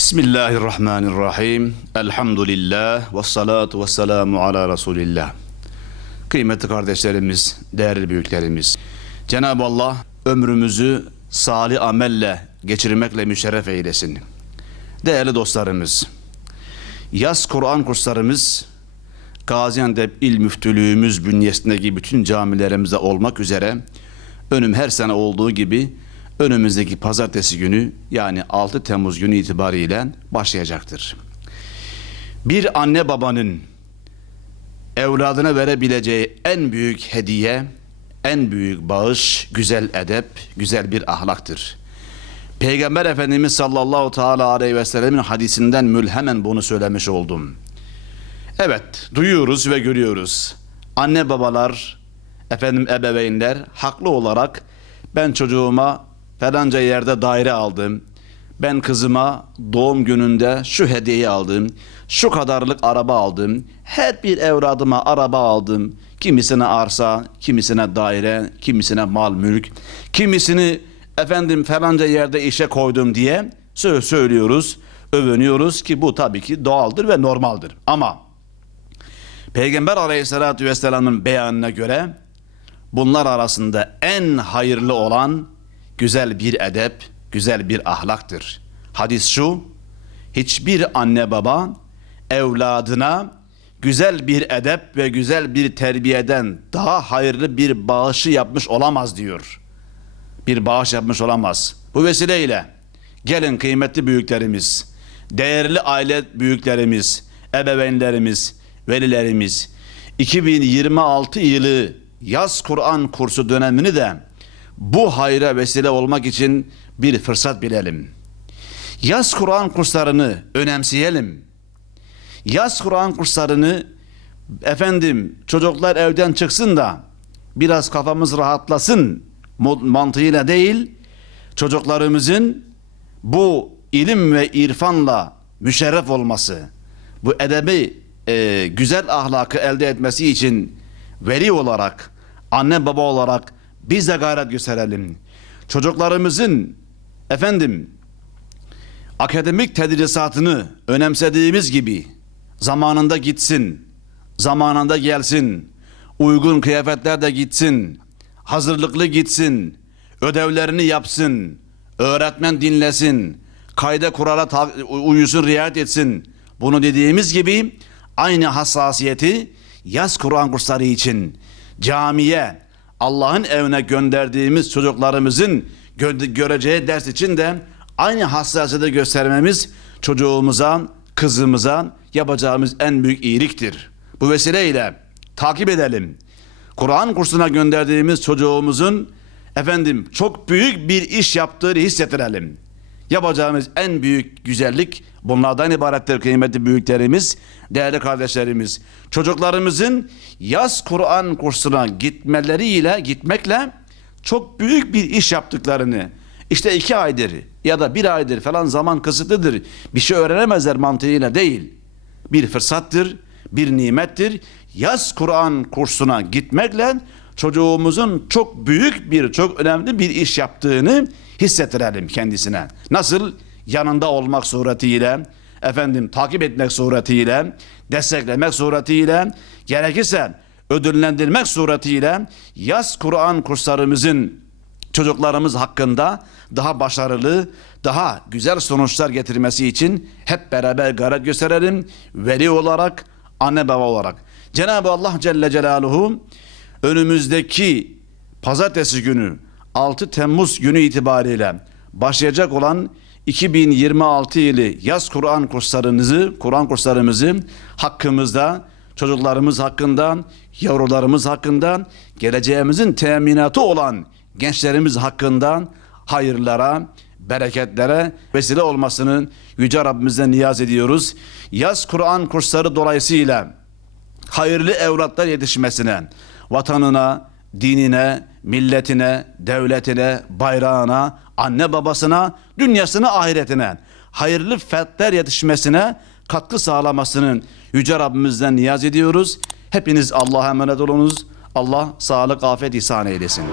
Bismillahirrahmanirrahim. Elhamdülillah ve salatu ve selamu ala Resulillah. Kıymetli kardeşlerimiz, değerli büyüklerimiz, Cenab-ı Allah ömrümüzü salih amelle geçirmekle müşerref eylesin. Değerli dostlarımız, yaz Kur'an kurslarımız Gaziantep İl Müftülüğümüz bünyesindeki bütün camilerimizde olmak üzere her sene olduğu gibi önümüzdeki pazartesi günü, yani 6 Temmuz günü itibariyle başlayacaktır. Bir anne babanın evladına verebileceği en büyük hediye, en büyük bağış, güzel edep, güzel bir ahlaktır. Peygamber Efendimiz sallallahu teala aleyhi ve sellemin hadisinden mülhemen bunu söylemiş oldum. Evet, duyuyoruz ve görüyoruz. Anne babalar, ebeveynler haklı olarak ben çocuğuma falanca yerde daire aldım, ben kızıma doğum gününde şu hediyeyi aldım, şu kadarlık araba aldım, her bir evladıma araba aldım, kimisine arsa, kimisine daire, kimisine mal mülk, kimisini falanca yerde işe koydum diye söylüyoruz, övünüyoruz ki bu tabii ki doğaldır ve normaldir. Ama Peygamber Aleyhisselatü Vesselam'ın beyanına göre bunlar arasında en hayırlı olan güzel bir edep, güzel bir ahlaktır. Hadis şu: hiçbir anne baba evladına güzel bir edep ve güzel bir terbiyeden daha hayırlı bir bağışı yapmış olamaz diyor. Bir bağış yapmış olamaz. Bu vesileyle gelin kıymetli büyüklerimiz, değerli aile büyüklerimiz, ebeveynlerimiz, velilerimiz, 2026 yılı yaz Kur'an kursu dönemini de bu hayra vesile olmak için bir fırsat bilelim. Yaz Kur'an kurslarını önemseyelim. Yaz Kur'an kurslarını çocuklar evden çıksın da biraz kafamız rahatlasın mantığıyla değil, çocuklarımızın bu ilim ve irfanla müşerref olması, bu edebi güzel ahlakı elde etmesi için veli olarak, anne baba olarak biz de gayret gösterelim. Çocuklarımızın akademik tedrisatını önemsediğimiz gibi zamanında gitsin, zamanında gelsin, uygun kıyafetlerde gitsin, hazırlıklı gitsin, ödevlerini yapsın, öğretmen dinlesin, kayda kurala uyusun, riayet etsin. Bunu dediğimiz gibi aynı hassasiyeti yaz Kur'an kursları için camiye, Allah'ın evine gönderdiğimiz çocuklarımızın göreceği ders için de aynı hassasiyeti göstermemiz çocuğumuza, kızımıza yapacağımız en büyük iyiliktir. Bu vesileyle takip edelim. Kur'an kursuna gönderdiğimiz çocuğumuzun çok büyük bir iş yaptığını hissettirelim. Yapacağımız en büyük güzellik bunlardan ibarettir kıymetli büyüklerimiz, değerli kardeşlerimiz. Çocuklarımızın yaz Kur'an kursuna gitmekle çok büyük bir iş yaptıklarını, işte 2 aydır ya da 1 aydır falan zaman kısıtlıdır, bir şey öğrenemezler mantığıyla değil. Bir fırsattır, bir nimettir. Yaz Kur'an kursuna gitmekle çocuğumuzun çok büyük bir, çok önemli bir iş yaptığını hissettirelim kendisine. Nasıl? Yanında olmak suretiyle, takip etmek suretiyle, desteklemek suretiyle, gerekirse ödüllendirmek suretiyle yaz Kur'an kurslarımızın çocuklarımız hakkında daha başarılı, daha güzel sonuçlar getirmesi için hep beraber gayret gösterelim. Veli olarak, anne baba olarak. Cenab-ı Allah Celle Celaluhu önümüzdeki pazartesi günü 6 Temmuz günü itibariyle başlayacak olan 2026 yılı yaz Kur'an kurslarımızı hakkımızda, çocuklarımız hakkında, yavrularımız hakkında, geleceğimizin teminatı olan gençlerimiz hakkında hayırlara, bereketlere vesile olmasını Yüce Rabbimizden niyaz ediyoruz. Yaz Kur'an kursları dolayısıyla hayırlı evlatlar yetişmesine, vatanına, dinine, milletine, devletine, bayrağına, anne babasına, dünyasına, ahiretine hayırlı fertler yetişmesine katkı sağlamasının Yüce Rabbimizden niyaz ediyoruz. Hepiniz Allah'a emanet olunuz. Allah sağlık, afiyet ihsan eylesin.